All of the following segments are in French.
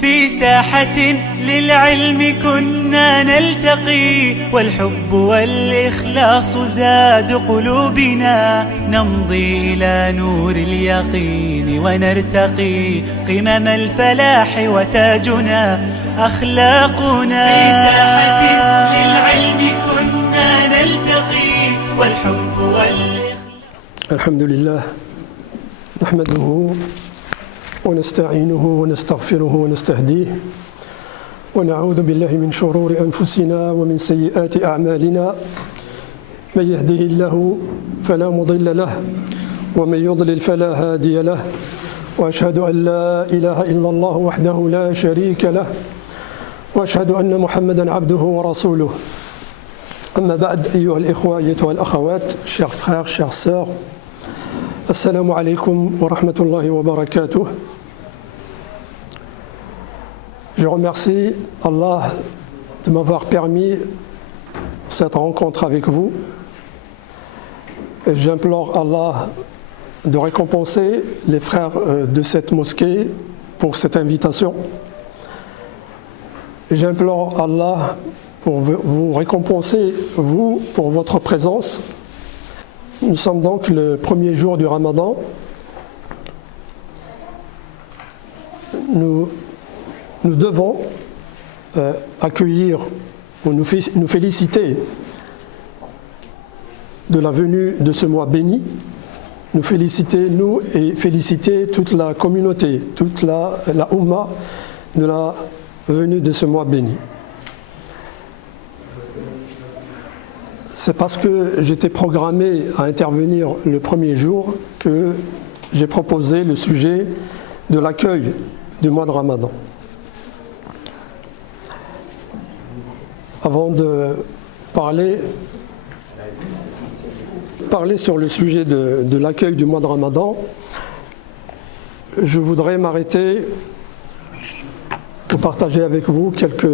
في ساحة للعلم كنا نلتقي، والحب والإخلاص زاد قلوبنا، نمضي إلى نور اليقين ونرتقي قمم الفلاح وتاجنا أخلاقنا. في ساحة للعلم كنا نلتقي، والحب والإخلاص. الحمد لله نحمده ونستعينه ونستغفره ونستهديه، ونعوذ بالله من شرور أنفسنا ومن سيئات أعمالنا، من يهده الله فلا مضل له ومن يضلل فلا هادي له، وأشهد أن لا إله إلا الله وحده لا شريك له، وأشهد أن محمدا عبده ورسوله. أما بعد، أيها الإخوة أيتها الأخوات، chers frères, chères sœurs, Assalamu alaikum wa rahmatullahi wa barakatuh. Je remercie Allah de m'avoir permis cette rencontre avec vous. J'implore Allah de récompenser les frères de cette mosquée pour cette invitation. J'implore Allah pour vous récompenser, vous, pour votre présence. Nous sommes donc le premier jour du Ramadan. Nous devons accueillir ou nous féliciter de la venue de ce mois béni. Nous féliciter, nous, et féliciter toute la communauté, toute la Oumma de la venue de ce mois béni. C'est parce que j'étais programmé à intervenir le premier jour que j'ai proposé le sujet de l'accueil du mois de Ramadan. Avant de parler sur le sujet de l'accueil du mois de Ramadan, je voudrais m'arrêter pour partager avec vous quelques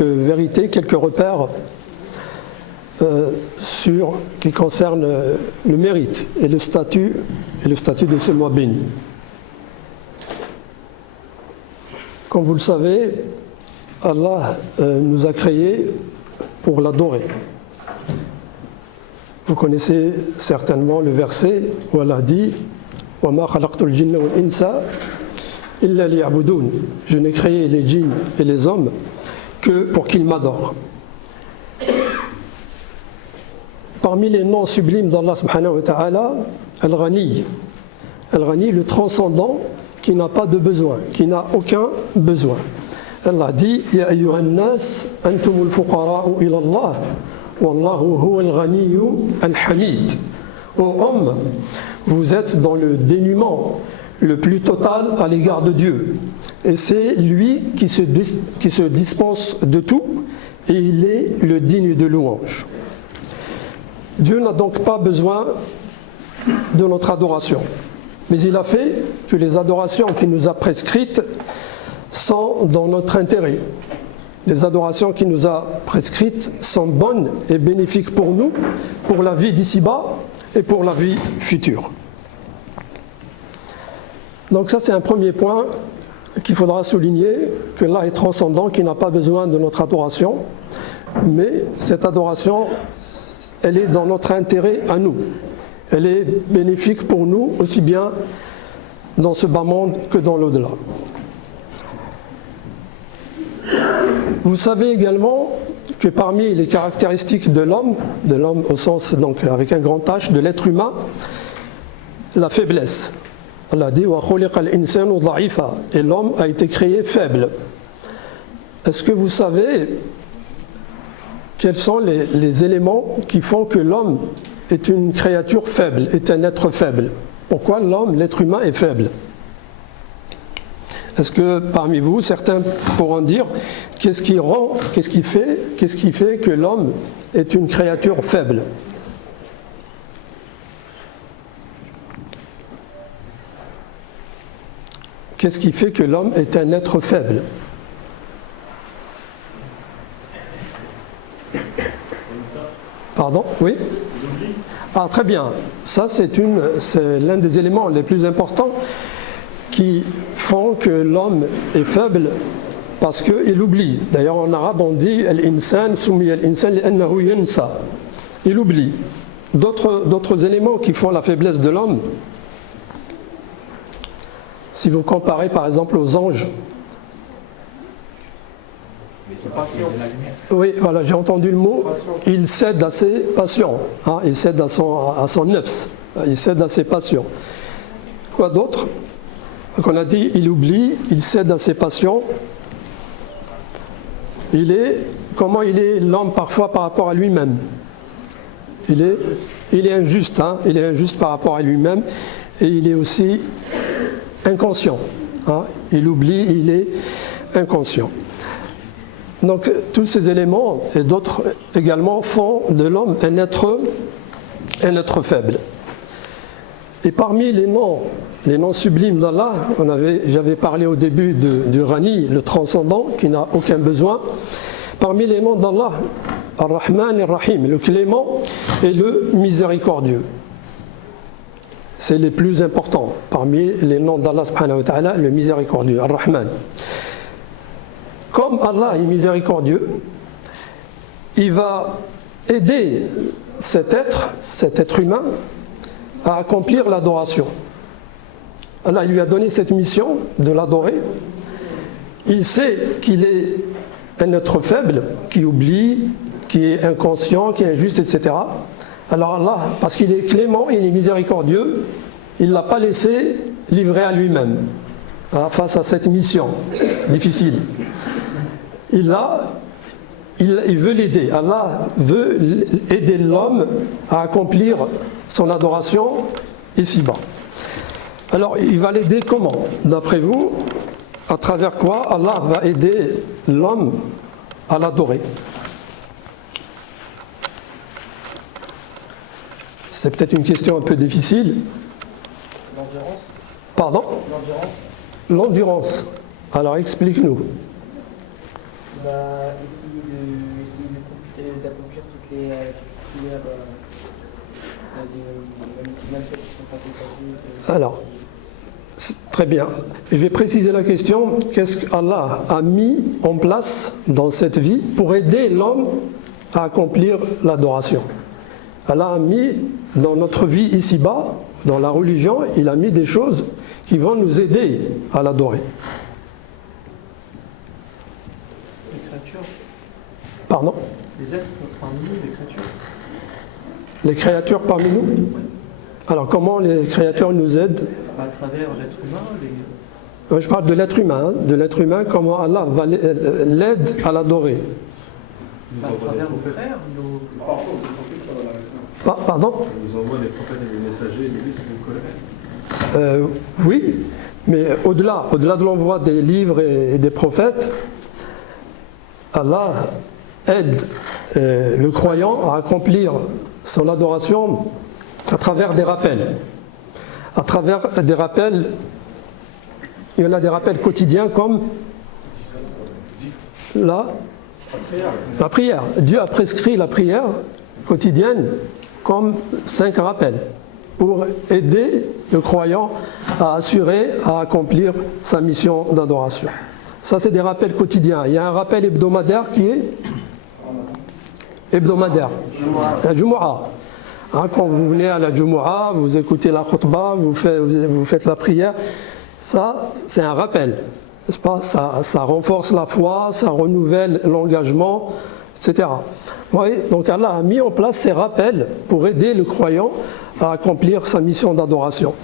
vérités, quelques repères qui concerne le mérite et le statut de ce mois béni. Comme vous le savez, Allah nous a créés pour l'adorer. Vous connaissez certainement le verset où Allah dit « Wa ma khalaqtul jinna wal insa illa liya'budun » Je n'ai créé les djinns et les hommes que pour qu'ils m'adorent. Parmi les noms sublimes d'Allah subhanahu wa ta'ala, Al-Ghani, le transcendant qui n'a pas de besoin, qui n'a aucun besoin. Allah dit Ya ayyuhan nas antumul fuqara'u ila Allah wallahu huwal ghaniyyu al-hamid. Ô hommes, vous êtes dans le dénuement le plus total à l'égard de Dieu. Et c'est lui qui se dispense de tout, et il est le digne de louange. Dieu n'a donc pas besoin de notre adoration, mais il a fait que les adorations qu'il nous a prescrites sont dans notre intérêt. Les adorations qu'il nous a prescrites sont bonnes et bénéfiques pour nous, pour la vie d'ici-bas et pour la vie future. Donc ça, c'est un premier point qu'il faudra souligner, que Allah est transcendant, qu'il n'a pas besoin de notre adoration, mais cette adoration, elle est dans notre intérêt à nous. Elle est bénéfique pour nous, aussi bien dans ce bas monde que dans l'au-delà. Vous savez également que parmi les caractéristiques de l'homme au sens donc avec un grand H, de l'être humain, la faiblesse. Allah dit wa khuliqal insanu dha'ifa, et l'homme a été créé faible. Est-ce que vous savez quels sont les éléments qui font que l'homme est une créature faible, est un être faible? Pourquoi l'homme, l'être humain, est faible? Est-ce que parmi vous, certains pourront dire qu'est-ce qui fait que l'homme est une créature faible? Qu'est-ce qui fait que l'homme est un être faible? Pardon? Oui? Ah, très bien. Ça, c'est l'un des éléments les plus importants. qui font que l'homme est faible parce qu'il oublie. D'ailleurs, en arabe, on dit al-insan soumiya al-insan li'annahu yansa. Il oublie. D'autres éléments qui font la faiblesse de l'homme, si vous comparez par exemple aux anges. Oui, voilà, j'ai entendu le mot. Il cède à ses passions. Hein, il cède à son nefs. Il cède à ses passions. Quoi d'autre? Donc on a dit, il oublie, il cède à ses passions. Comment il est l'homme parfois par rapport à lui-même? Il est injuste, hein, il est injuste par rapport à lui-même et il est aussi inconscient. Hein, il oublie, il est inconscient. Donc tous ces éléments et d'autres également font de l'homme un être faible. Et parmi les noms sublimes d'Allah, j'avais parlé au début du Ghani, le transcendant, qui n'a aucun besoin. Parmi les noms d'Allah, Ar-Rahman et Ar-Rahim, le clément et le miséricordieux. C'est les plus importants parmi les noms d'Allah subhanahu wa ta'ala, le miséricordieux, Ar-Rahman. Comme Allah est miséricordieux, il va aider cet être humain, à accomplir l'adoration. Allah lui a donné cette mission de l'adorer. Il sait qu'il est un être faible, qui oublie, qui est inconscient, qui est injuste, etc. Alors Allah, parce qu'il est clément, il est miséricordieux, il ne l'a pas laissé livrer à lui-même face à cette mission difficile. Il veut l'aider. Allah veut aider l'homme à accomplir son adoration ici-bas. Alors, il va l'aider comment? D'après vous, à travers quoi Allah va aider l'homme à l'adorer? C'est peut-être une question un peu difficile. L'endurance. Pardon? L'endurance. Alors, explique-nous. Essayer d'accomplir toutes les prières, même celles qui sont pas détaillées. Alors, très bien. Je vais préciser la question. Qu'est-ce qu'Allah a mis en place dans cette vie pour aider l'homme à accomplir l'adoration? Allah a mis dans notre vie ici-bas, dans la religion, il a mis des choses qui vont nous aider à l'adorer. Pardon? Les êtres parmi nous, les créatures. Les créatures parmi nous? Alors comment les créatures nous aident? À travers l'être humain. Je parle de l'être humain, hein, de l'être humain, comment Allah l'aide à l'adorer. À travers nos frères, Pardon? Il nous envoie des prophètes et des messagers, des livres de colère. Oui, mais au-delà de l'envoi des livres et des prophètes, Allah aide le croyant à accomplir son adoration à travers des rappels. À travers des rappels, il y en a des rappels quotidiens comme la prière. Dieu a prescrit la prière quotidienne comme 5 rappels pour aider le croyant à accomplir sa mission d'adoration. Ça, c'est des rappels quotidiens. Il y a un rappel hebdomadaire qui est hebdomadaire. La Jumu'ah. Hein, quand vous venez à la Jumu'ah, vous écoutez la khutbah, vous faites la prière. Ça, c'est un rappel. N'est-ce pas? Ça renforce la foi, ça renouvelle l'engagement, etc. Vous voyez, donc Allah a mis en place ces rappels pour aider le croyant à accomplir sa mission d'adoration.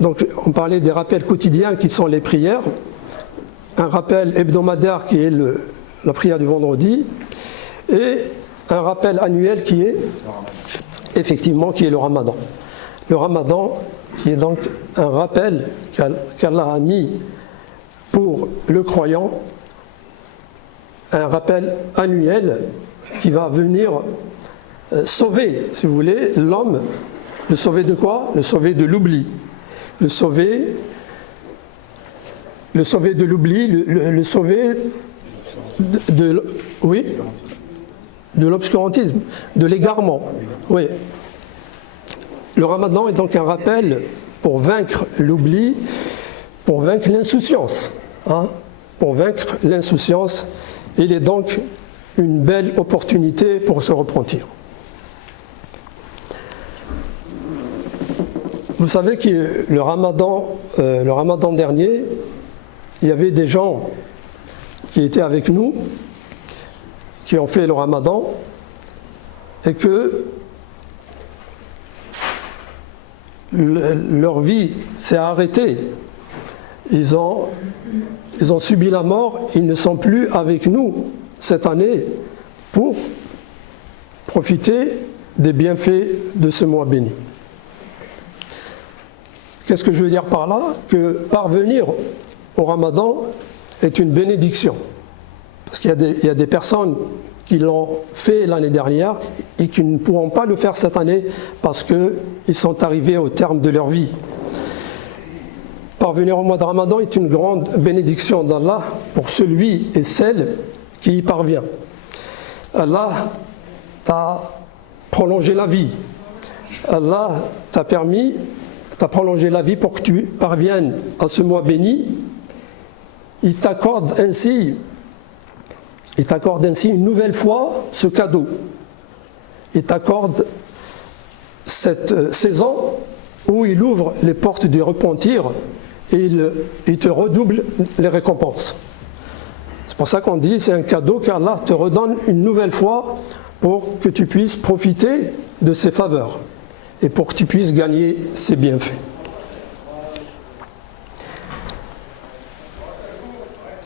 Donc on parlait des rappels quotidiens qui sont les prières, un rappel hebdomadaire qui est la prière du vendredi, et un rappel annuel qui est effectivement qui est le Ramadan. Le Ramadan qui est donc un rappel qu'Allah a mis pour le croyant, un rappel annuel qui va venir sauver, si vous voulez, l'homme. Le sauver de quoi? Le sauver de l'oubli. Le sauver de l'oubli, le sauver de l'obscurantisme, de l'égarement. Oui. Le Ramadan est donc un rappel pour vaincre l'oubli pour vaincre l'insouciance. Hein, pour vaincre l'insouciance, il est donc une belle opportunité pour se repentir. Vous savez que le ramadan dernier, il y avait des gens qui étaient avec nous, qui ont fait le ramadan, et que leur vie s'est arrêtée. Ils ont subi la mort, ils ne sont plus avec nous cette année pour profiter des bienfaits de ce mois béni. Qu'est-ce que je veux dire par là? Que parvenir au ramadan est une bénédiction. Parce qu'il y a des personnes qui l'ont fait l'année dernière et qui ne pourront pas le faire cette année parce qu'ils sont arrivés au terme de leur vie. Parvenir au mois de Ramadan est une grande bénédiction d'Allah pour celui et celle qui y parvient. Allah t'a prolongé la vie. Allah t'a prolongé la vie pour que tu parviennes à ce mois béni. Il t'accorde ainsi une nouvelle fois ce cadeau. Il t'accorde cette saison où il ouvre les portes du repentir et il te redouble les récompenses. C'est pour ça qu'on dit c'est un cadeau qu'Allah te redonne une nouvelle fois pour que tu puisses profiter de ses faveurs et pour que tu puisses gagner ses bienfaits.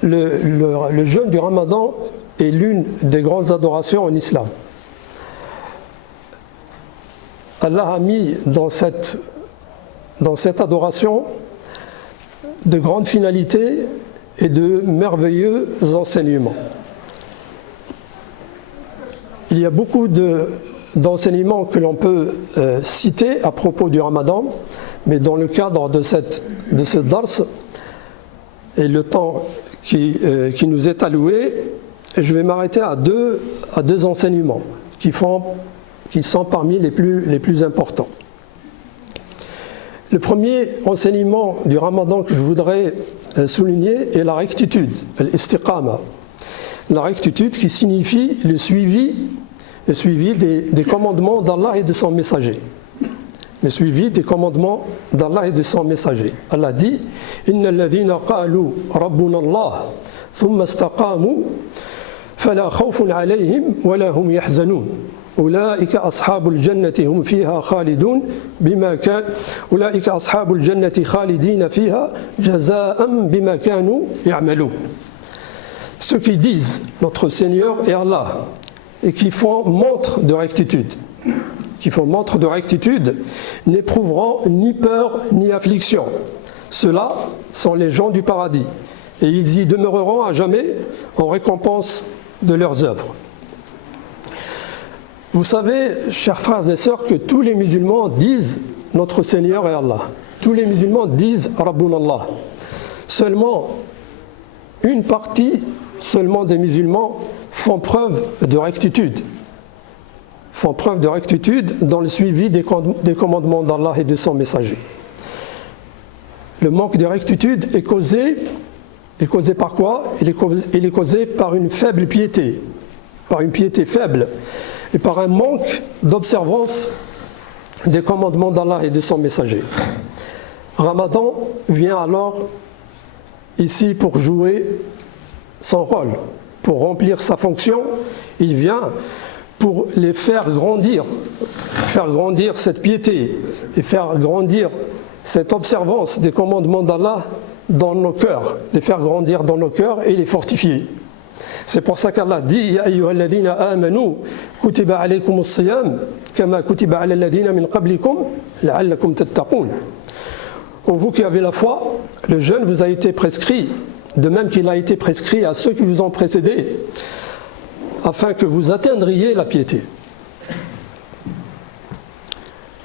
Le jeûne du Ramadan est l'une des grandes adorations en islam. Allah a mis dans cette adoration de grandes finalités et de merveilleux enseignements. Il y a beaucoup d'enseignements que l'on peut citer à propos du Ramadan, mais dans le cadre de ce dars et le temps qui nous est alloué, je vais m'arrêter à deux enseignements qui sont parmi les plus importants. Le premier enseignement du Ramadan que je voudrais souligner est la rectitude, l'istiqama. La rectitude qui signifie le suivi des commandements d'Allah et de son messager. Le suivi des commandements d'Allah et de son messager. Allah dit Inna alladhina qalu rabbuna Allah thumma istaqamu fala khawfun alayhim wa la hum yahzanun. أولئك أصحاب الجنة هم فيها خالدون أولئك أصحاب الجنة خالدين فيها جزاء بما كانوا يعملون. Ceux qui disent notre Seigneur est Allah et qui font montre de rectitude, n'éprouveront ni peur ni affliction. Ceux-là sont les gens du paradis et ils y demeureront à jamais en récompense de leurs œuvres. Vous savez, chers frères et sœurs, que tous les musulmans disent notre Seigneur est Allah. Tous les musulmans disent Rabbun Allah. Seulement une partie des musulmans font preuve de rectitude. Dans le suivi des commandements d'Allah et de son messager. Le manque de rectitude est causé par quoi? Il est causé par une faible piété, par une piété faible. Et par un manque d'observance des commandements d'Allah et de son messager. Ramadan vient alors ici pour jouer son rôle, pour remplir sa fonction. Il vient pour les faire grandir cette piété et faire grandir cette observance des commandements d'Allah dans nos cœurs, les faire grandir dans nos cœurs et les fortifier. C'est pour ça qu'Allah dit Ya ayyuhalladhina amanu kutiba alaykumus siyam kama kutiba alal ladhina min qablikum la'allakum tattaqun. Ô vous qui avez la foi, le jeûne vous a été prescrit, de même qu'il a été prescrit à ceux qui vous ont précédés, afin que vous atteindriez la piété.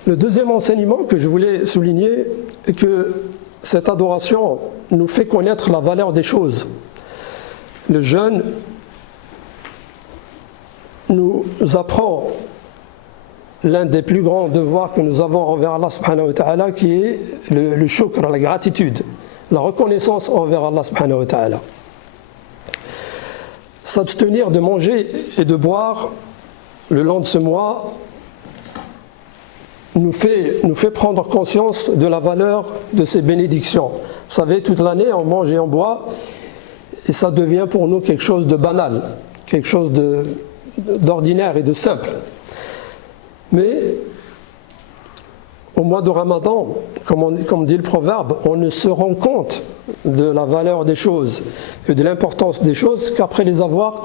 Le deuxième enseignement que je voulais souligner est que cette adoration nous fait connaître la valeur des choses. Le jeûne nous apprend l'un des plus grands devoirs que nous avons envers Allah subhanahu wa ta'ala, qui est le shukr, la gratitude. la reconnaissance envers Allah subhanahu wa ta'ala. S'abstenir de manger et de boire le long de ce mois nous fait prendre conscience de la valeur de ces bénédictions. Vous savez, toute l'année, on mange et on boit, et ça devient pour nous quelque chose de banal, quelque chose d'ordinaire et de simple. Mais au mois de Ramadan, comme dit le proverbe, on ne se rend compte de la valeur des choses et de l'importance des choses qu'après les avoir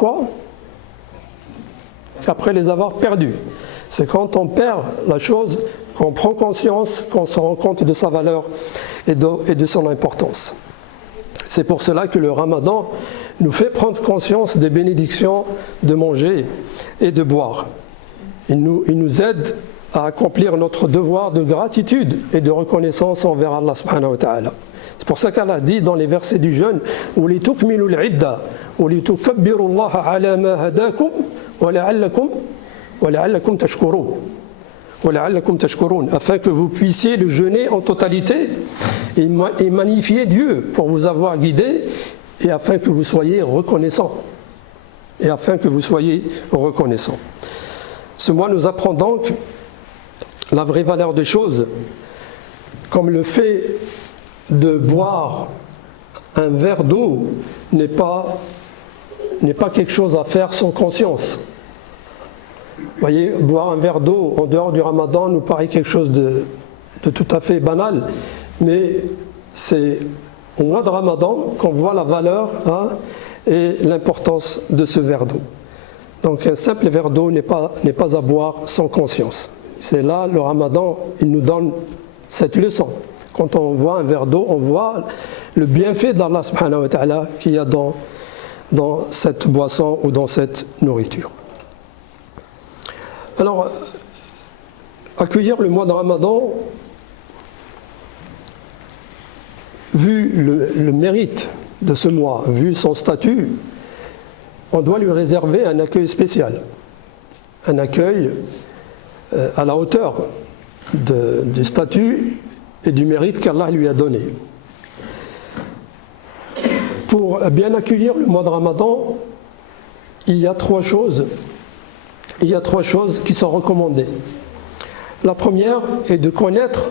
qu'après les avoir perdues. C'est quand on perd la chose qu'on prend conscience, qu'on se rend compte de sa valeur et de son importance. C'est pour cela que le Ramadan nous fait prendre conscience des bénédictions de manger et de boire. Il nous aide à accomplir notre devoir de gratitude et de reconnaissance envers Allah subhanahu wa ta'ala. C'est pour ça qu'Allah dit dans les versets du jeûne وَلِتُكْمِلُوا الْعِدَّةَ وَلِتُكَبِّرُوا اللَّهَ عَلَى مَا هَدَاكُمْ وَلَعَلَّكُمْ تَشْكُرُونَ afin que vous puissiez le jeûner en totalité et magnifier Dieu pour vous avoir guidé et afin que vous soyez reconnaissants. Ce mois nous apprend donc la vraie valeur des choses, comme le fait de boire un verre d'eau n'est pas quelque chose à faire sans conscience. Vous voyez, boire un verre d'eau en dehors du Ramadan nous paraît quelque chose de tout à fait banal, mais c'est au mois de Ramadan qu'on voit la valeur et l'importance de ce verre d'eau. Donc un simple verre d'eau n'est pas à boire sans conscience. C'est là, le Ramadan, il nous donne cette leçon. Quand on voit un verre d'eau, on voit le bienfait d'Allah subhanahu wa ta'ala qu'il y a dans cette boisson ou dans cette nourriture. Alors, accueillir le mois de Ramadan, vu le mérite de ce mois, vu son statut, on doit lui réserver un accueil spécial, un accueil à la hauteur du statut et du mérite qu'Allah lui a donné. Pour bien accueillir le mois de Ramadan, il y a trois choses qui sont recommandées. La première est de connaître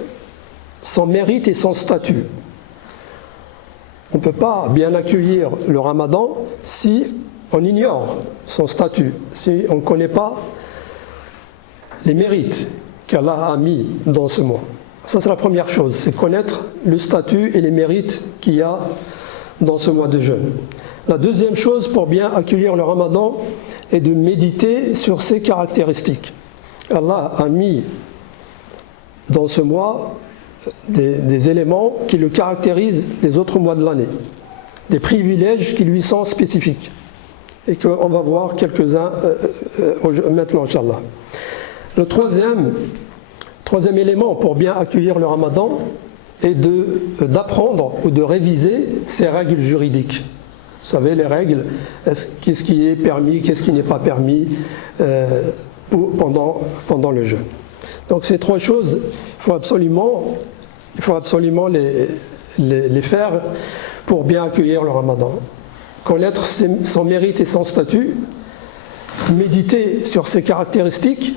son mérite et son statut. On ne peut pas bien accueillir le Ramadan si on ignore son statut, si on ne connaît pas les mérites qu'Allah a mis dans ce mois. Ça, c'est la première chose, c'est connaître le statut et les mérites qu'il y a dans ce mois de jeûne. La deuxième chose pour bien accueillir le Ramadan est de méditer sur ses caractéristiques. Allah a mis dans ce mois des éléments qui le caractérisent des autres mois de l'année, des privilèges qui lui sont spécifiques et qu'on va voir quelques-uns maintenant, Inch'Allah. Le troisième élément pour bien accueillir le Ramadan est d'apprendre ou de réviser ses règles juridiques. Vous savez, les règles, qu'est-ce qui est permis, qu'est-ce qui n'est pas permis pendant le jeûne. Donc ces trois choses, il faut absolument les faire pour bien accueillir le Ramadan. Connaître son mérite et son statut, méditer sur ses caractéristiques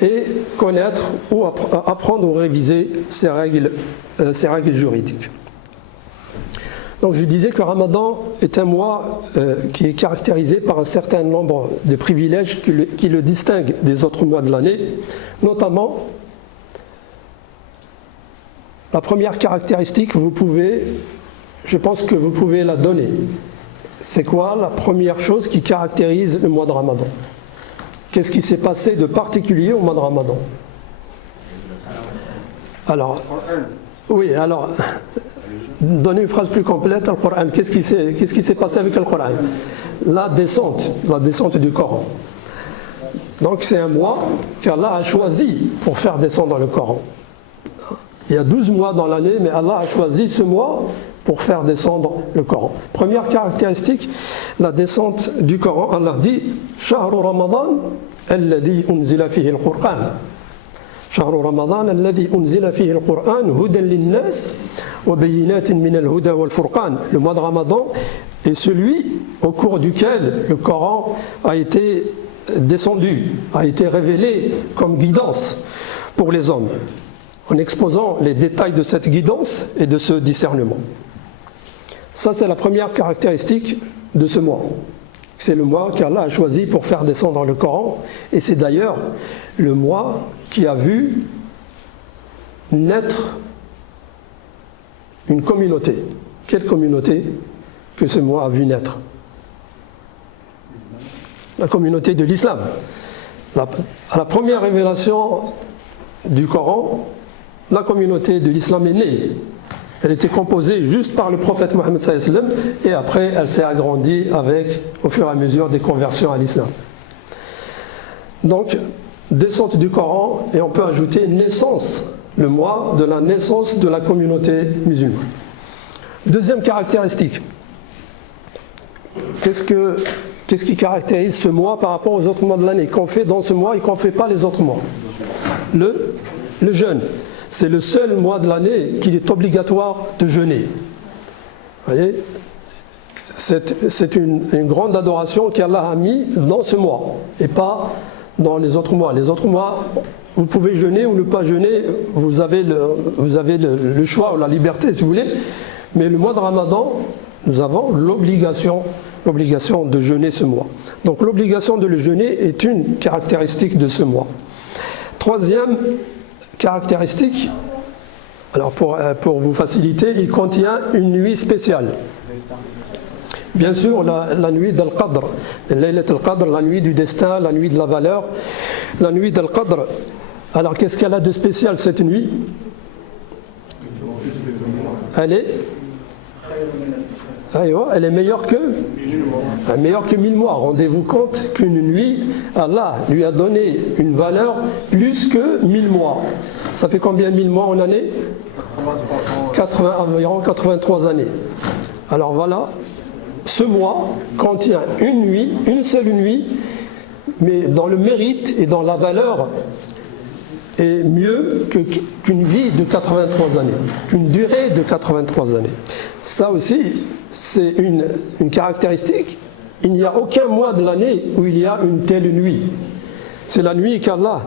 et connaître ou apprendre ou réviser ses règles juridiques. Donc je disais que le Ramadan est un mois qui est caractérisé par un certain nombre de privilèges qui le distinguent des autres mois de l'année, notamment la première caractéristique, je pense que vous pouvez la donner. C'est quoi la première chose qui caractérise le mois de Ramadan? Qu'est-ce qui s'est passé de particulier au mois de Ramadan? Alors, donnez une phrase plus complète, le Coran. Qu'est-ce qui s'est passé avec le Coran? La descente du Coran. Donc c'est un mois qu'Allah a choisi pour faire descendre le Coran. Il y a 12 mois dans l'année, mais Allah a choisi ce mois pour faire descendre le Coran. Première caractéristique, la descente du Coran. Allah dit « Shahru Ramadan, alladhi unzila fihi al-Qur'an ». شهر رمضان الذي أنزل فيه القرآن هدى للناس وَبَيِّنَاتٍ مِنَ الْهُدَى وَالْفُرْقَانِ. Le mois de Ramadan est celui au cours duquel le Coran a été descendu, a été révélé comme guidance pour les hommes, en exposant les détails de cette guidance et de ce discernement. Ça, c'est la première caractéristique de ce mois. C'est le mois qu'Allah a choisi pour faire descendre le Coran, et c'est d'ailleurs le mois qui a vu naître une communauté. Quelle communauté que ce mois a vu naître? La communauté de l'islam. À la première révélation du Coran, la communauté de l'islam est née. Elle était composée juste par le prophète Mohammed sallallahu alayhi wa sallam, et après elle s'est agrandie avec, au fur et à mesure des conversions à l'islam. Donc, descente du Coran, et on peut ajouter naissance, le mois de la naissance de la communauté musulmane. Deuxième caractéristique. Qu'est-ce qui caractérise ce mois par rapport aux autres mois de l'année? Qu'on fait dans ce mois et qu'on ne fait pas les autres mois? Le jeûne. C'est le seul mois de l'année qu'il est obligatoire de jeûner. Vous voyez, c'est une grande adoration qu'Allah a mis dans ce mois et pas dans les autres mois. Les autres mois, vous pouvez jeûner ou ne pas jeûner, vous avez le choix ou la liberté si vous voulez, mais le mois de Ramadan, nous avons l'obligation de jeûner ce mois. Donc l'obligation de le jeûner est une caractéristique de ce mois. Troisième caractéristique, alors pour vous faciliter, il contient une nuit spéciale. Bien sûr, la nuit d'Al-Qadr, Laylat al-Qadr, la nuit du destin, la nuit de la valeur, la nuit d'Al-Qadr. Alors qu'est-ce qu'elle a de spécial cette nuit? Elle est meilleure que 1000 mois. Rendez-vous compte qu'une nuit, Allah lui a donné une valeur plus que 1000 mois. Ça fait combien 1000 mois en année? Environ 83 années. Alors voilà, ce mois contient une nuit, une seule nuit, mais dans le mérite et dans la valeur est mieux qu'une vie de 83 années, qu'une durée de 83 années. Ça aussi, c'est une caractéristique. Il n'y a aucun mois de l'année où il y a une telle nuit. C'est la nuit qu'Allah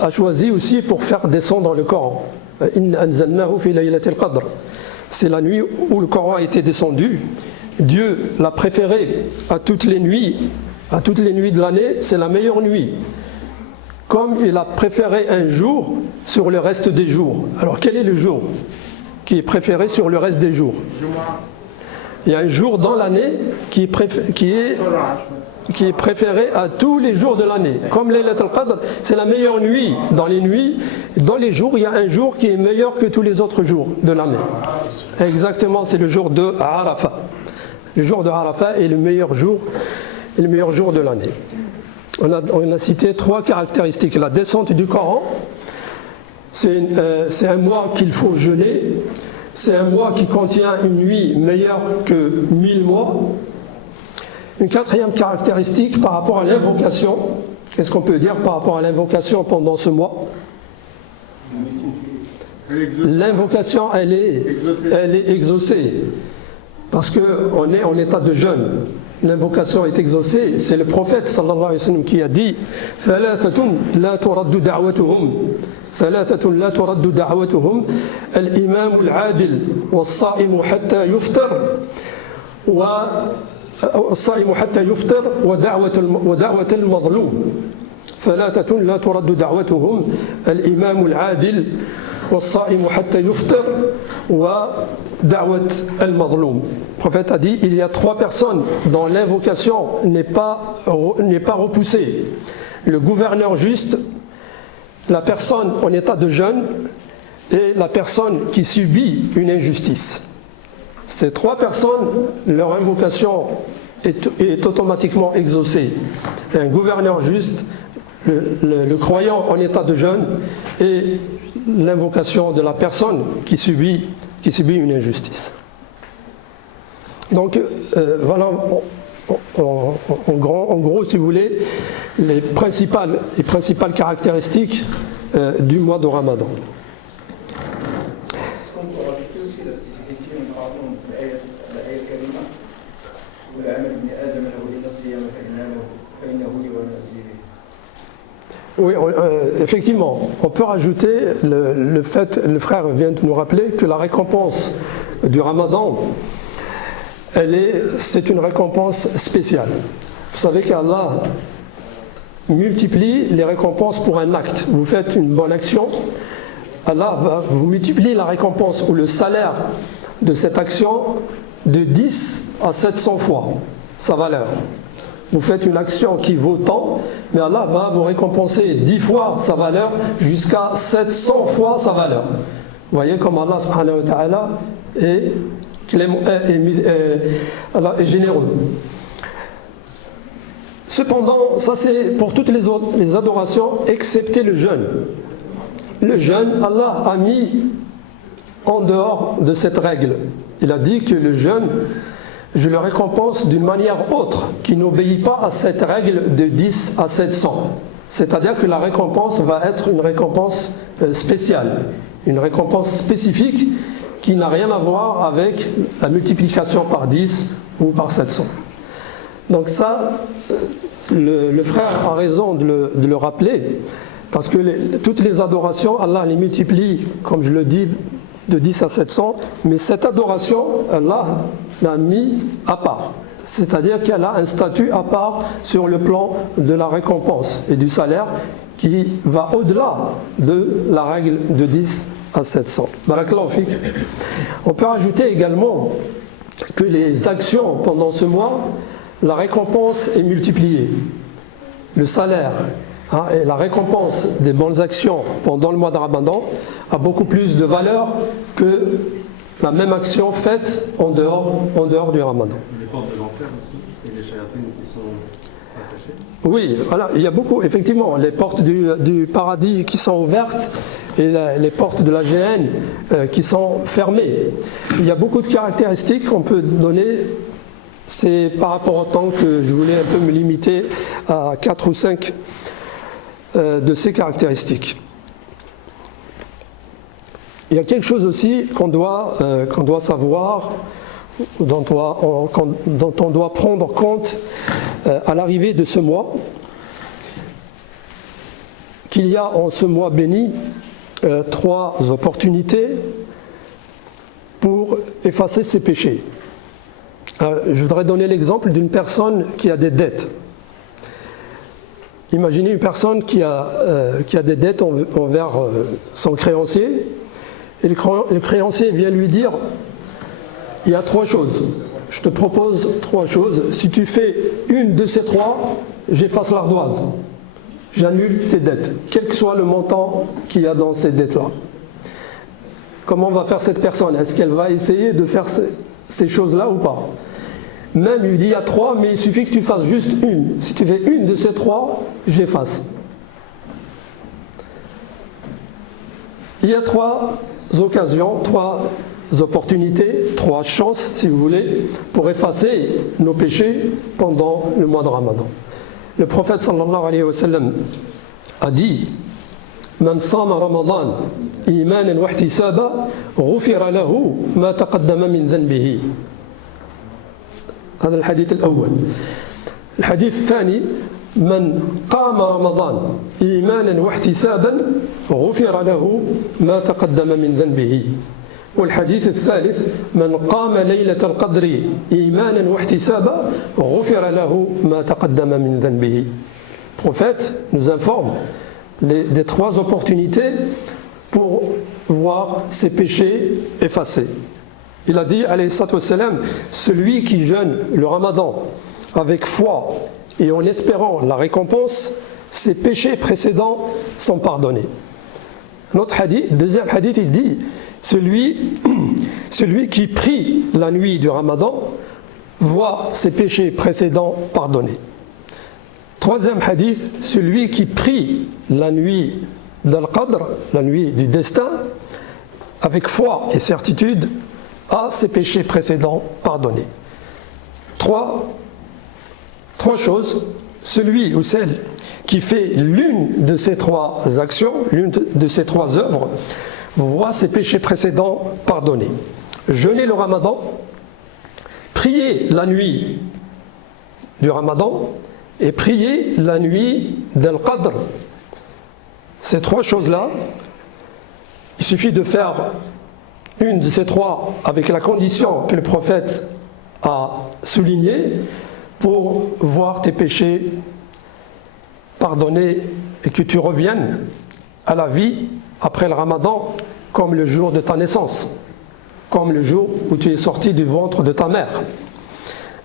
a choisi aussi pour faire descendre le Coran. C'est la nuit où le Coran a été descendu. Dieu l'a préféré à toutes les nuits de l'année, c'est la meilleure nuit. Comme il a préféré un jour sur le reste des jours. Alors quel est le jour qui est préféré sur le reste des jours? Il y a un jour dans l'année qui est préféré à tous les jours de l'année. Comme Laylat al-Qadr, c'est la meilleure nuit. Dans les nuits, dans les jours, il y a un jour qui est meilleur que tous les autres jours de l'année. Exactement, c'est le jour de Arafat. Le jour de Arafat est le meilleur jour de l'année. On a cité 3 caractéristiques. La descente du Coran, c'est un mois qu'il faut jeûner. C'est un mois qui contient une nuit meilleure que 1000 mois. Une 4e caractéristique par rapport à l'invocation. Qu'est-ce qu'on peut dire par rapport à l'invocation pendant ce mois? L'invocation, elle est exaucée. Parce qu'on est en état de jeûne. L'invocation est exaucée. C'est le prophète sallallahu alayhi wa sallam qui a dit Thalathatun la turaddu da'watuhum. Thalathatun la turaddu da'watuhum. Al-imam al-adil was-sa'imu hatta yuftar الصائم حتى يفطر ودعوة المظلوم ثلاثة لا ترد دعوتهم الإمام العادل والصائم حتى يفطر ودعوة المظلوم. Le prophète a dit il y a 3 personnes dont l'invocation n'est pas repoussée. Le gouverneur juste, la personne en état de jeûne et la personne qui subit une injustice. Ces 3 personnes, leur invocation est automatiquement exaucée. Un gouverneur juste, le croyant en état de jeûne et l'invocation de la personne qui subit une injustice. Donc voilà en gros, si vous voulez, les principales caractéristiques du mois de Ramadan. aussi la spécificité en parlant de l'ayat kalima ou l'Amal ibn Adam lahu tasiyam فإنه لي وأنا أزيد. Oui, effectivement, on peut rajouter le fait, le frère vient de nous rappeler que la récompense du Ramadan, c'est une récompense spéciale. Vous savez qu'Allah multiplie les récompenses pour un acte. Vous faites une bonne action, Allah va vous multiplier la récompense ou le salaire de cette action de 10 à 700 fois sa valeur. Vous faites une action qui vaut tant, mais Allah va vous récompenser 10 fois sa valeur jusqu'à 700 fois sa valeur. Vous voyez comme Allah subhanahu wa ta'ala est généreux. Cependant, ça c'est pour toutes les adorations, excepté le jeûne. Le jeûne, Allah a mis en dehors de cette règle. Il a dit que le jeûne, je le récompense d'une manière autre, qui n'obéit pas à cette règle de 10 à 700. C'est-à-dire que la récompense va être une récompense spéciale, une récompense spécifique qui n'a rien à voir avec la multiplication par 10 ou par 700. Donc ça, le frère a raison de le rappeler, parce que toutes les adorations, Allah les multiplie, comme je le dis, de 10 à 700, mais cette adoration, Allah l'a mise à part. C'est-à-dire qu'elle a un statut à part sur le plan de la récompense et du salaire qui va au-delà de la règle de 10 à 700. Barakallahu fik. On peut ajouter également que les actions pendant ce mois, la récompense est multipliée. Le salaire et la récompense des bonnes actions pendant le mois de Ramadan a beaucoup plus de valeur que la même action faite en dehors du Ramadan. Les portes de l'enfer aussi, et les chayatines qui sont attachées. Oui, voilà, il y a beaucoup, effectivement, les portes du paradis qui sont ouvertes et les portes de la géhenne qui sont fermées. Il y a beaucoup de caractéristiques qu'on peut donner. C'est par rapport au temps que je voulais un peu me limiter à 4 ou 5 de ces caractéristiques. Il y a quelque chose aussi qu'on doit savoir, dont on doit prendre compte à l'arrivée de ce mois, qu'il y a en ce mois béni 3 opportunités pour effacer ses péchés. Je voudrais donner l'exemple d'une personne qui a des dettes. Imaginez une personne qui a des dettes envers son créancier, et le créancier vient lui dire, il y a 3 choses, je te propose 3 choses, si tu fais une de ces 3, j'efface l'ardoise, j'annule tes dettes, quel que soit le montant qu'il y a dans ces dettes-là. Comment va faire cette personne? Est-ce qu'elle va essayer de faire ces choses-là ou pas? Même il dit il y a 3, mais il suffit que tu fasses juste une. Si tu fais une de ces 3, j'efface. Il y a 3 occasions, 3 opportunités, 3 chances, si vous voulez, pour effacer nos péchés pendant le mois de Ramadan. Le prophète sallallahu alayhi wa sallam a dit Man sama Ramadan imanan wa ihtisaba ghufira lahu ma taqaddama min dhanbihi. هذا الحديث الأول. الحديث الثاني من قام رمضان إيمانا واحتسابا غفر له ما تقدم من ذنبه. والحديث الثالث من قام ليلة القدر إيمانا واحتسابا غفر له ما تقدم من ذنبه. Le prophète nous informe des 3 opportunités pour voir ses péchés effacés. Il a dit, alayhi salatu wassalam, celui qui jeûne le Ramadan avec foi et en espérant la récompense, ses péchés précédents sont pardonnés. Notre hadith, deuxième hadith, il dit, celui qui prie la nuit du Ramadan voit ses péchés précédents pardonnés. Troisième hadith, celui qui prie la nuit d'Al-Qadr, la nuit du destin, avec foi et certitude, a ses péchés précédents pardonnés. 3 choses, celui ou celle qui fait l'une de ces 3 actions, l'une de ces 3 œuvres, voit ses péchés précédents pardonnés. Jeûner le Ramadan, prier la nuit du Ramadan et prier la nuit d'Al-Qadr. Ces trois choses-là, il suffit de faire une de ces trois avec la condition que le prophète a soulignée pour voir tes péchés pardonnés et que tu reviennes à la vie après le Ramadan comme le jour de ta naissance, comme le jour où tu es sorti du ventre de ta mère.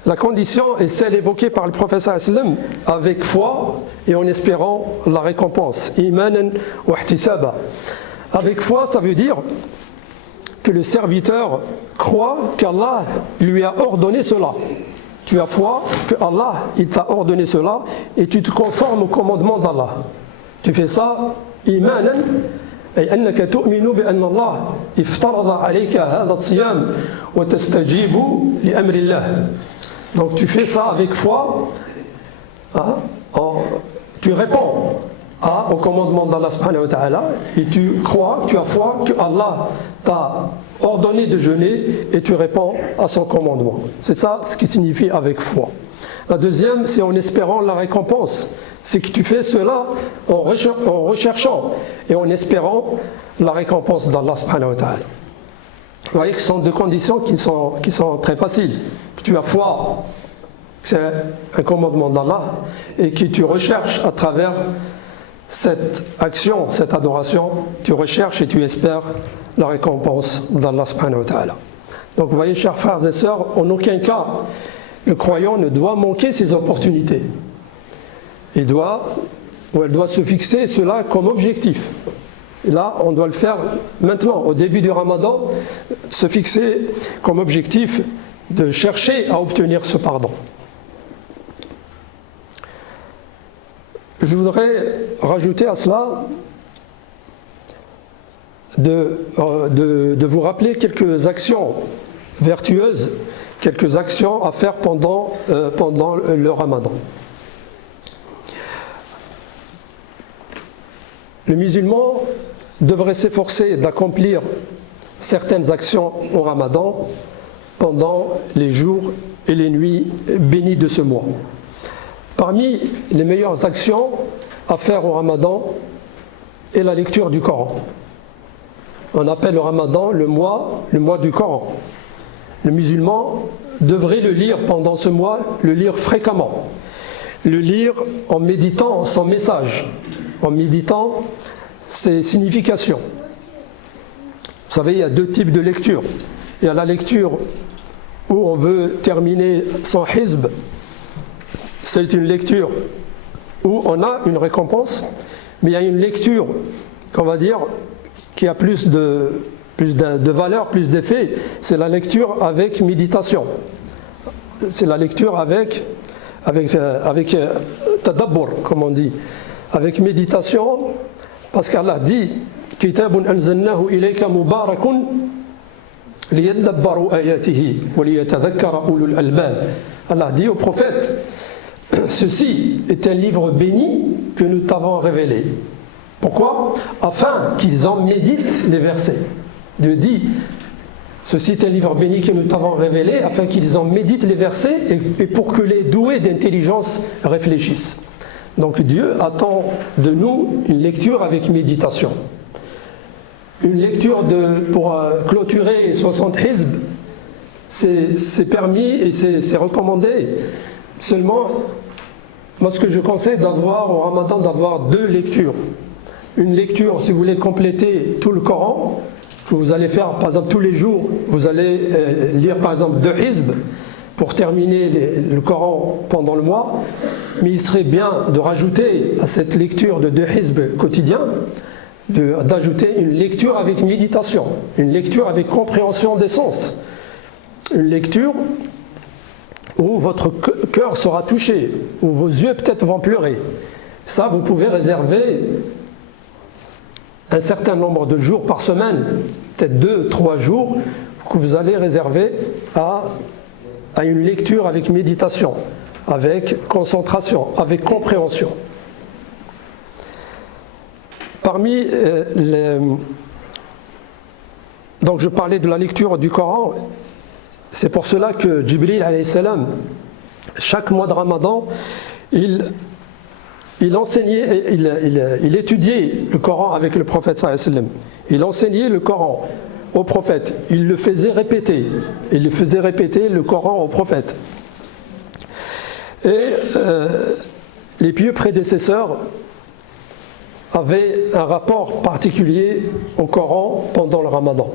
La condition est celle évoquée par le prophète sallam avec foi et en espérant la récompense. Imanan wa ihtisaba. Avec foi, ça veut dire que le serviteur croit qu'Allah lui a ordonné cela. Tu as foi que Allah il t'a ordonné cela et tu te conformes au commandement d'Allah. Tu fais ça imanan أي أنك تؤمن بأن الله افترض عليك هذا الصيام وتستجيب لأمر الله. Donc tu fais ça avec foi, hein, tu réponds au commandement d'Allah subhanahu wa ta'ala et tu crois, tu as foi que Allah t'a ordonné de jeûner et tu réponds à son commandement. C'est ça ce qui signifie avec foi. La deuxième, c'est en espérant la récompense. C'est que tu fais cela en recherchant et en espérant la récompense d'Allah subhanahu wa ta'ala. Vous voyez que ce sont deux conditions qui sont très faciles. Que tu as foi, que c'est un commandement d'Allah, et que tu recherches à travers cette action, cette adoration, tu recherches et tu espères la récompense d'Allah subhanahu wa ta'ala. Donc vous voyez, chers frères et sœurs, en aucun cas, le croyant ne doit manquer ses opportunités. Il doit, ou elle doit se fixer cela comme objectif. Et là, on doit le faire maintenant, au début du Ramadan, se fixer comme objectif de chercher à obtenir ce pardon. Je voudrais rajouter à cela de vous rappeler quelques actions vertueuses, quelques actions à faire pendant le Ramadan. Le musulman devrait s'efforcer d'accomplir certaines actions au Ramadan pendant les jours et les nuits bénis de ce mois. Parmi les meilleures actions à faire au Ramadan est la lecture du Coran. On appelle le Ramadan le mois du Coran. Le musulman devrait le lire pendant ce mois, le lire fréquemment, le lire en méditant son message, en méditant ses significations. Vous savez, il y a deux types de lecture. Il y a la lecture où on veut terminer son hizb. C'est une lecture où on a une récompense, mais il y a une lecture, qu'on va dire, qui a plus de valeur, plus d'effet. C'est la lecture avec méditation. C'est la lecture avec tadabbur, comme on dit, avec méditation, parce qu'Allah dit Kitabun anzalnahu ilayka mubarakun liyadabbaru ayatihi wa liyatadhakkara ulul albab. Allah dit au prophète, ceci est un livre béni que nous t'avons révélé. Pourquoi? Afin qu'ils en méditent les versets. Dieu dit, ceci est un livre béni que nous t'avons révélé, afin qu'ils en méditent les versets et pour que les doués d'intelligence réfléchissent. Donc Dieu attend de nous une lecture avec méditation. Une lecture pour clôturer 60 hizb, c'est permis et c'est recommandé. Seulement, moi ce que je conseille d'avoir au Ramadan, d'avoir deux lectures. Une lecture, si vous voulez compléter tout le Coran, que vous allez faire par exemple tous les jours, vous allez lire par exemple 2 hizb pour terminer le Coran pendant le mois, mais il serait bien de rajouter à cette lecture de 2 hizb quotidiens, d'ajouter une lecture avec méditation, une lecture avec compréhension des sens, une lecture où votre cœur sera touché, où vos yeux peut-être vont pleurer. Ça, vous pouvez réserver un certain nombre de jours par semaine, peut-être 2-3 jours, que vous allez réserver à une lecture avec méditation, avec concentration, avec compréhension. Parmi Donc je parlais de la lecture du Coran. C'est pour cela que Jibril alayhi salam, chaque mois de Ramadan, il enseignait, il étudiait le Coran avec le prophète sallallahu alayhi wa sallam. Il enseignait le Coran au prophète. Il le faisait répéter. Il faisait répéter le Coran au prophète. Et les pieux prédécesseurs avaient un rapport particulier au Coran pendant le Ramadan.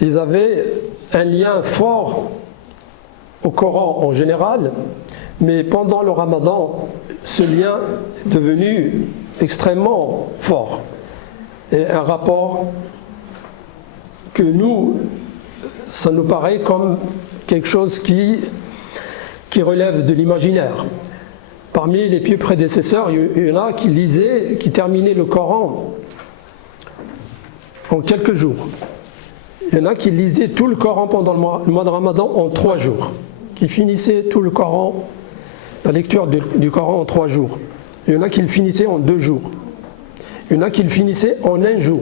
Ils avaient un lien fort au Coran en général, mais pendant le Ramadan, ce lien est devenu extrêmement fort. Et un rapport que nous, ça nous paraît comme quelque chose qui relève de l'imaginaire. Parmi les pieux prédécesseurs, il y en a qui terminaient le Coran en quelques jours. Il y en a qui lisaient tout le Coran pendant le mois de Ramadan en 3 jours, qui finissaient tout le Coran, la lecture du Coran en 3 jours. Il y en a qui le finissaient en 2 jours. Il y en a qui le finissaient en 1 jour.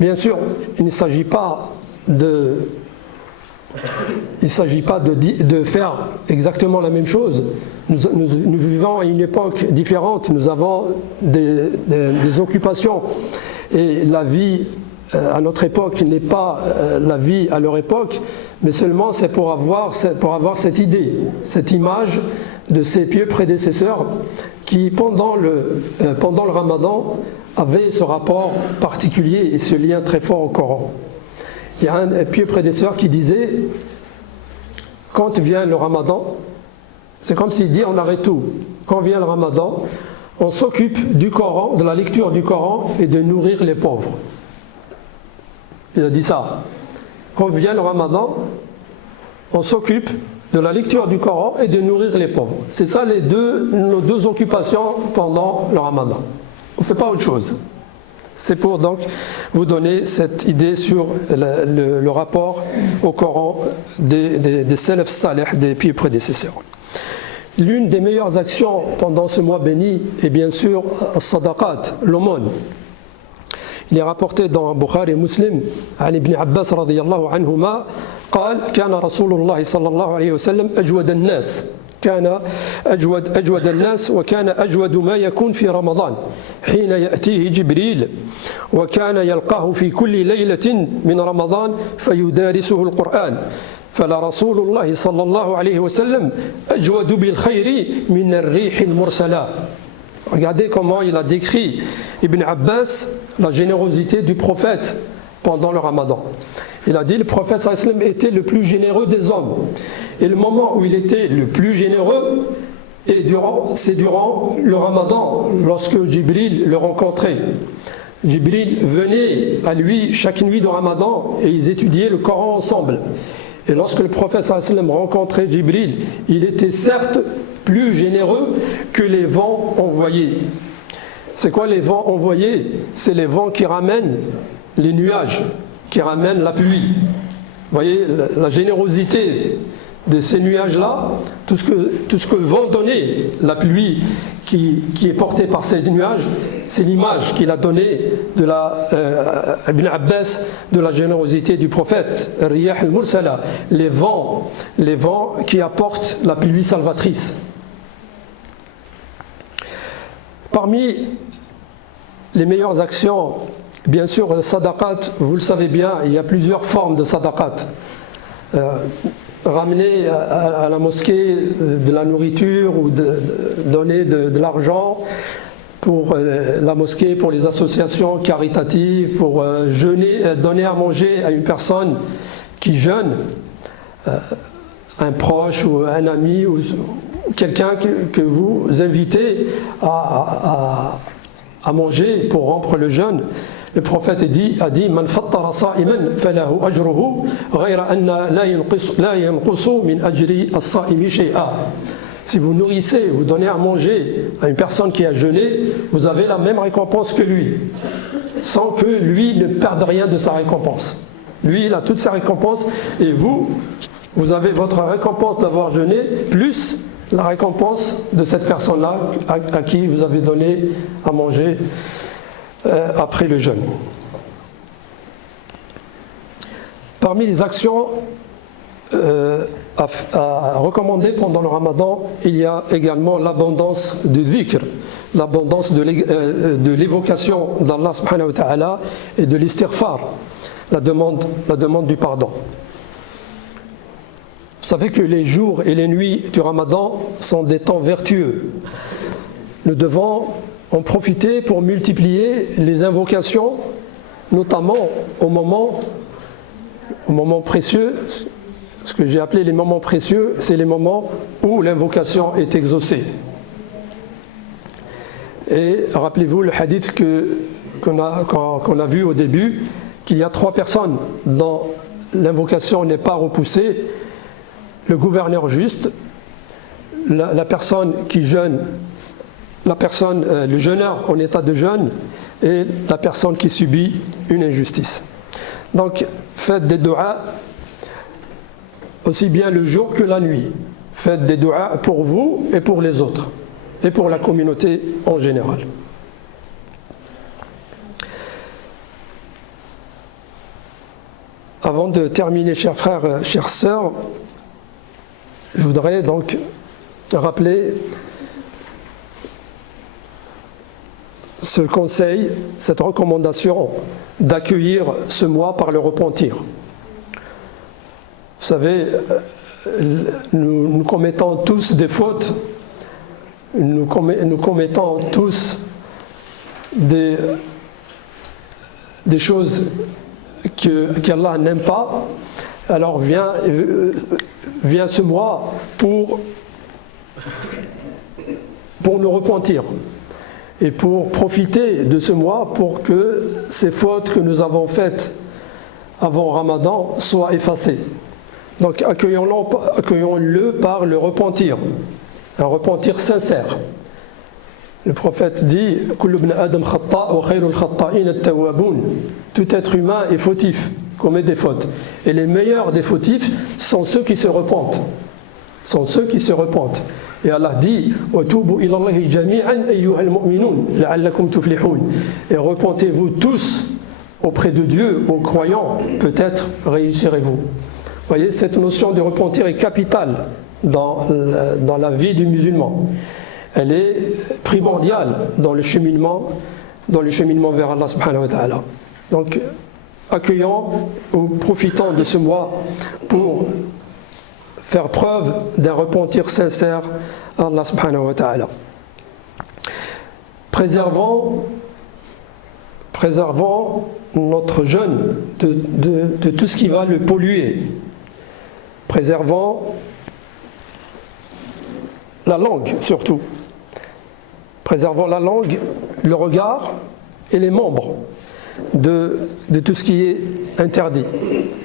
Bien sûr, il ne s'agit pas de faire exactement la même chose. Nous vivons à une époque différente, nous avons des occupations et la vie à notre époque n'est pas la vie à leur époque, mais seulement c'est pour avoir cette idée, cette image de ces pieux prédécesseurs qui, pendant le Ramadan, avaient ce rapport particulier et ce lien très fort au Coran. Il y a un pieux prédécesseur qui disait, quand vient le Ramadan, c'est comme s'il dit on arrête tout. Quand vient le Ramadan, on s'occupe du Coran, de la lecture du Coran et de nourrir les pauvres. Il a dit ça. Quand vient le Ramadan, on s'occupe de la lecture du Coran et de nourrir les pauvres. C'est ça nos deux occupations pendant le Ramadan. On ne fait pas autre chose. C'est pour donc vous donner cette idée sur le rapport au Coran des salaf salih, des pieux prédécesseurs. L'une des meilleures actions pendant ce mois béni est bien sûr sadaqat, l'aumône. Il est rapporté dans Bukhari et Muslim عن ابن عباس رضي الله عنهما قال كان رسول الله صلى الله عليه وسلم أجود الناس كان أجود الناس وكان أجود ما يكون في رمضان حين يأتيه جبريل وكان يلقاه في كل ليلة من رمضان فيدارسه القرآن فلرسول الله صلى الله عليه وسلم أجود بالخير من الريح المرسلة. Regardez comment il a décrit Ibn Abbas la générosité du prophète pendant le Ramadan. Il a dit le prophète sallallahu alayhi wa sallam était le plus généreux des hommes. Et le moment où il était le plus généreux, c'est durant le Ramadan, lorsque Jibril le rencontrait. Jibril venait à lui chaque nuit de Ramadan et ils étudiaient le Coran ensemble. Et lorsque le prophète sallallahu alayhi wa sallam rencontrait Jibril, il était certes plus généreux que les vents envoyés. C'est quoi les vents envoyés? C'est les vents qui ramènent les nuages, qui ramènent la pluie. Vous voyez la générosité de ces nuages-là, tout ce que vont donner la pluie qui est portée par ces nuages, c'est l'image qu'il a donnée de Ibn Abbas de la générosité du prophète, Riyah al-Mursala, les vents qui apportent la pluie salvatrice. Parmi les meilleures actions, bien sûr, sadaqat, vous le savez bien, il y a plusieurs formes de sadaqat. Ramener à la mosquée de la nourriture ou donner de l'argent pour la mosquée, pour les associations caritatives, pour donner à manger à une personne qui jeûne, un proche ou un ami ou quelqu'un que vous invitez à manger pour rompre le jeûne. Le prophète a dit Man fattara sa'iman falahu ajruhu ghayra anna la yanqusu min ajri as-sa'imi shay'a. Si vous nourrissez, vous donnez à manger à une personne qui a jeûné, vous avez la même récompense que lui, sans que lui ne perde rien de sa récompense. Lui, il a toute sa récompense et vous avez votre récompense d'avoir jeûné, plus la récompense de cette personne-là à qui vous avez donné à manger après le jeûne. Parmi les actions à recommander pendant le Ramadan, il y a également l'abondance du dhikr, l'abondance de l'évocation d'Allah subhanahu wa ta'ala et de l'istighfar, la demande du pardon. Vous savez que les jours et les nuits du Ramadan sont des temps vertueux. Nous devons en profiter pour multiplier les invocations, notamment au moment précieux. Ce que j'ai appelé les moments précieux, c'est les moments où l'invocation est exaucée. Et rappelez-vous le hadith qu'on a vu au début, qu'il y a 3 personnes dont l'invocation n'est pas repoussée: le gouverneur juste, la personne qui jeûne, le jeûneur en état de jeûne, et la personne qui subit une injustice. Donc faites des du'as aussi bien le jour que la nuit. Faites des du'as pour vous et pour les autres, et pour la communauté en général. Avant de terminer, chers frères, chères sœurs, je voudrais donc rappeler ce conseil, cette recommandation d'accueillir ce mois par le repentir. Vous savez, nous commettons tous des fautes, nous commettons tous des choses qu'Allah n'aime pas. Alors vient ce mois pour nous repentir et pour profiter de ce mois pour que ces fautes que nous avons faites avant Ramadan soient effacées. Donc accueillons-le par le repentir, un repentir sincère. Le prophète dit « Kullu ibn Adam khata wa khayrul khata'in at-tawwabun » Tout être humain est fautif, commet des fautes. Et les meilleurs des fautifs sont ceux qui se repentent. Et Allah dit « Wa tubu ila Allahi jami'an ayyuhal mu'minun la'allakum tuflihun » Et repentez-vous tous auprès de Dieu, aux croyants, peut-être réussirez-vous. Vous voyez, cette notion de repentir est capitale dans la vie du musulman. Elle est primordiale dans le cheminement vers Allah subhanahu wa ta'ala. Donc, accueillons ou profitons de ce mois pour faire preuve d'un repentir sincère à Allah subhanahu wa ta'ala. Préservons notre jeûne de tout ce qui va le polluer. Préservons la langue surtout. Préservons la langue, le regard et les membres de tout ce qui est interdit.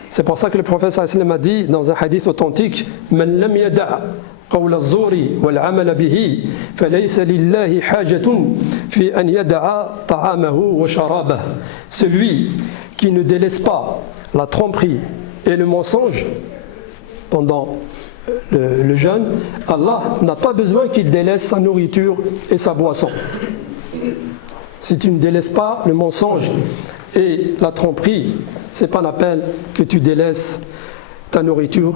C'est pour ça que le prophète sallallahu alayhi wa sallam a dit dans un hadith authentique « Man lam yada' qawla az-zuri wal 'amala bihi falaysa lillahi hajatun fi an yada'a ta'amahu wa sharabahu » Celui qui ne délaisse pas la tromperie et le mensonge pendant le jeûne, Allah n'a pas besoin qu'il délaisse sa nourriture et sa boisson. Si tu ne délaisses pas le mensonge et la tromperie, c'est pas la peine que tu délaisses ta nourriture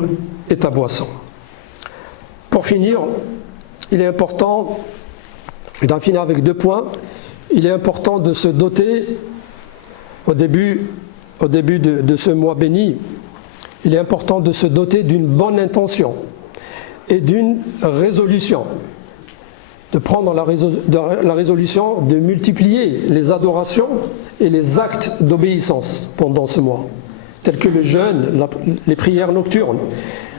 et ta boisson. Pour finir, il est important, et d'en finir avec 2 points, il est important de se doter au début de ce mois béni. Il est important de se doter d'une bonne intention et d'une résolution, de prendre la résolution de multiplier les adorations et les actes d'obéissance pendant ce mois, tels que le jeûne, les prières nocturnes,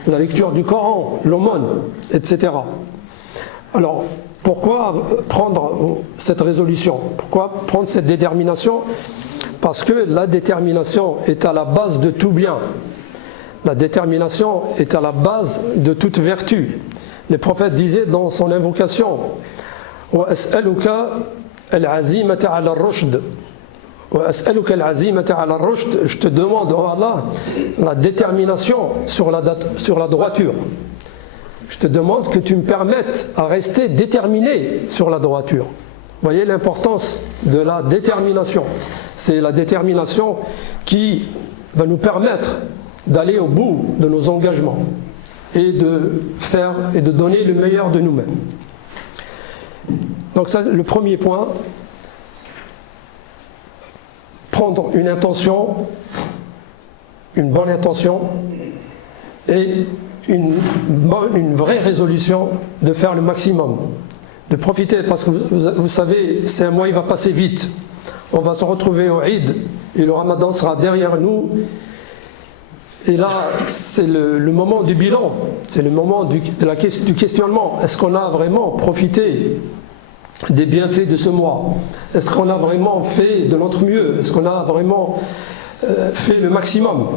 la lecture du Coran, l'aumône, etc. Alors, pourquoi prendre cette résolution? Pourquoi prendre cette détermination? Parce que la détermination est à la base de tout bien. La détermination est à la base de toute vertu. Le prophète disait dans son invocation wa as'aluka al-azimata 'ala ar-rushd. Wa as'aluka al-azimata 'ala ar-rushd. Je te demande, oh Allah, la détermination sur la droiture. Je te demande que tu me permettes à rester déterminé sur la droiture. Vous voyez l'importance de la détermination. C'est la détermination qui va nous permettre d'aller au bout de nos engagements et de faire et de donner le meilleur de nous-mêmes. Donc ça, le premier point, prendre une intention, une bonne intention et une vraie résolution de faire le maximum, de profiter, parce que vous savez, c'est un mois, il va passer vite. On va se retrouver au Eid et le Ramadan sera derrière nous. Et là, c'est le moment du bilan, c'est le moment du questionnement. Est-ce qu'on a vraiment profité des bienfaits de ce mois? Est-ce qu'on a vraiment fait de notre mieux? Est-ce qu'on a vraiment fait le maximum?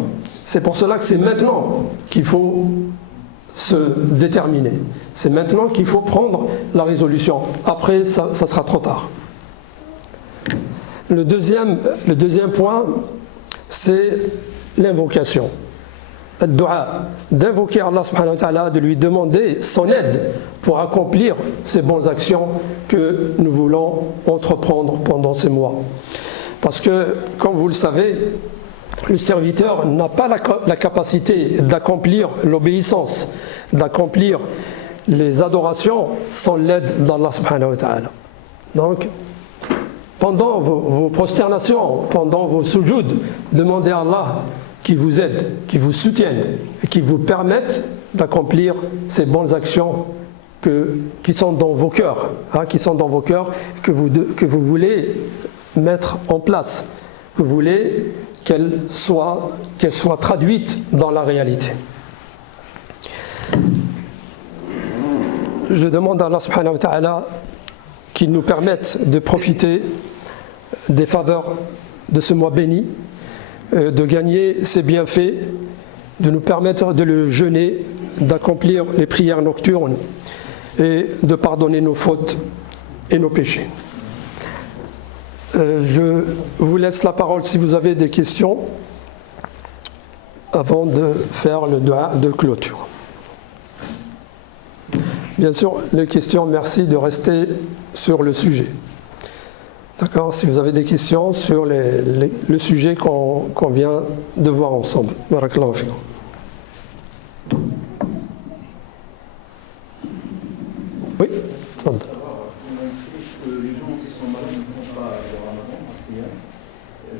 C'est pour cela que c'est maintenant qu'il faut se déterminer. C'est maintenant qu'il faut prendre la résolution. Après, ça sera trop tard. Le deuxième point, c'est l'invocation. Le dua, d'invoquer Allah subhanahu wa ta'ala, de lui demander son aide pour accomplir ces bonnes actions que nous voulons entreprendre pendant ces mois. Parce que, comme vous le savez, le serviteur n'a pas la capacité d'accomplir l'obéissance, d'accomplir les adorations sans l'aide d'Allah subhanahu wa ta'ala. Donc, pendant vos prosternations, pendant vos sujouds, demandez à Allah qui vous aide, qui vous soutienne et qui vous permette d'accomplir ces bonnes actions qui sont dans vos cœurs, que vous voulez mettre en place, que vous voulez qu'elles soient traduites dans la réalité. Je demande à Allah subhanahu wa ta'ala qu'il nous permette de profiter des faveurs de ce mois béni, de gagner ses bienfaits, de nous permettre de le jeûner, d'accomplir les prières nocturnes et de pardonner nos fautes et nos péchés. Je vous laisse la parole si vous avez des questions avant de faire le dua de clôture. Bien sûr, les questions, merci de rester sur le sujet. D'accord, si vous avez des questions sur le sujet qu'on vient de voir ensemble. Barakallahu fikum. Oui, On a inscrit que les gens qui sont malades ne font pas le Ramadan, je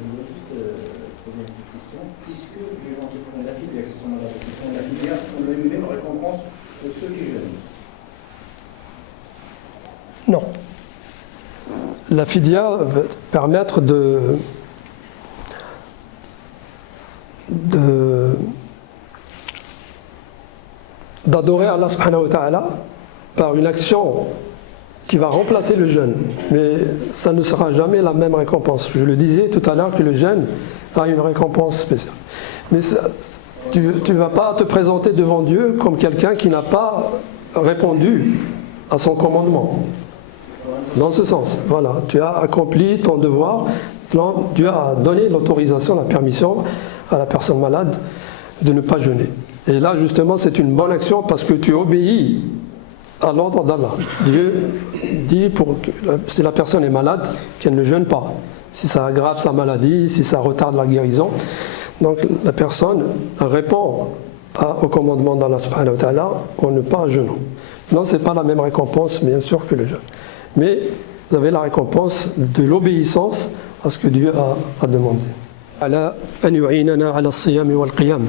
voudrais juste poser une petite question. Puisque les gens qui font la fidya, qui sont malades, qui font la fidya, ont la même récompense que ceux qui jeûnent? Non. La fidya va permettre d'adorer Allah subhanahu wa ta'ala par une action qui va remplacer le jeûne. Mais ça ne sera jamais la même récompense. Je le disais tout à l'heure que le jeûne a une récompense spéciale. Mais tu ne vas pas te présenter devant Dieu comme quelqu'un qui n'a pas répondu à son commandement. Dans ce sens, voilà, tu as accompli ton devoir, Dieu a donné l'autorisation, la permission à la personne malade de ne pas jeûner. Et là, justement, c'est une bonne action parce que tu obéis à l'ordre d'Allah. Dieu dit, si la personne est malade, qu'elle ne jeûne pas. Si ça aggrave sa maladie, si ça retarde la guérison. Donc la personne répond au commandement d'Allah subhanahu wa ta'ala en ne pas jeûnant. Non, ce n'est pas la même récompense, bien sûr, que le jeûne. Mais vous avez la récompense de l'obéissance à ce que Dieu a demandé. على أن يعيننا على الصيام والقيام.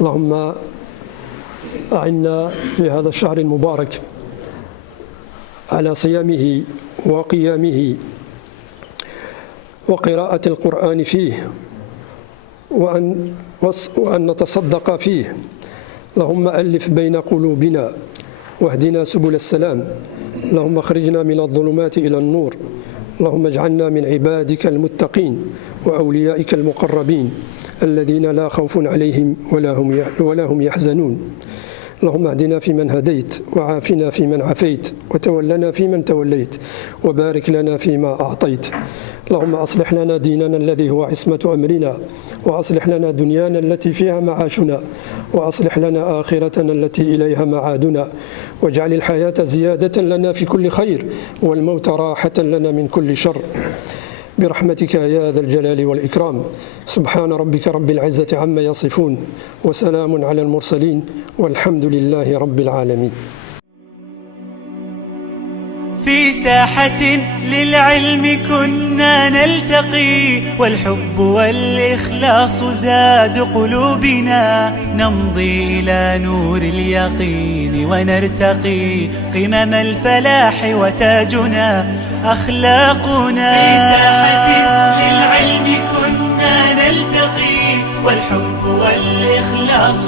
اللهم أعنا في هذا الشهر المبارك على صيامه وقيامه وقراءة القرآن فيه وأن نتصدق فيه. اللهم ألف بين قلوبنا واهدنا سبل السلام. اللهم اخرجنا من الظلمات إلى النور. اللهم اجعلنا من عبادك المتقين وأوليائك المقربين الذين لا خوف عليهم ولا هم يحزنون. اللهم اهدنا فيمن هديت وعافنا فيمن عافيت وتولنا فيمن توليت وبارك لنا فيما أعطيت. اللهم أصلح لنا ديننا الذي هو عصمة أمرنا وأصلح لنا دنيانا التي فيها معاشنا وأصلح لنا آخرتنا التي إليها معادنا واجعل الحياة زيادة لنا في كل خير والموت راحة لنا من كل شر. برحمتك يا ذا الجلال والإكرام. سبحان ربك رب العزة عما يصفون وسلام على المرسلين والحمد لله رب العالمين. في ساحة للعلم كنا نلتقي، والحب والإخلاص زاد قلوبنا، نمضي إلى نور اليقين ونرتقي قمم الفلاح وتاجنا أخلاقنا. في ساحة للعلم كنا نلتقي، والحب والإخلاص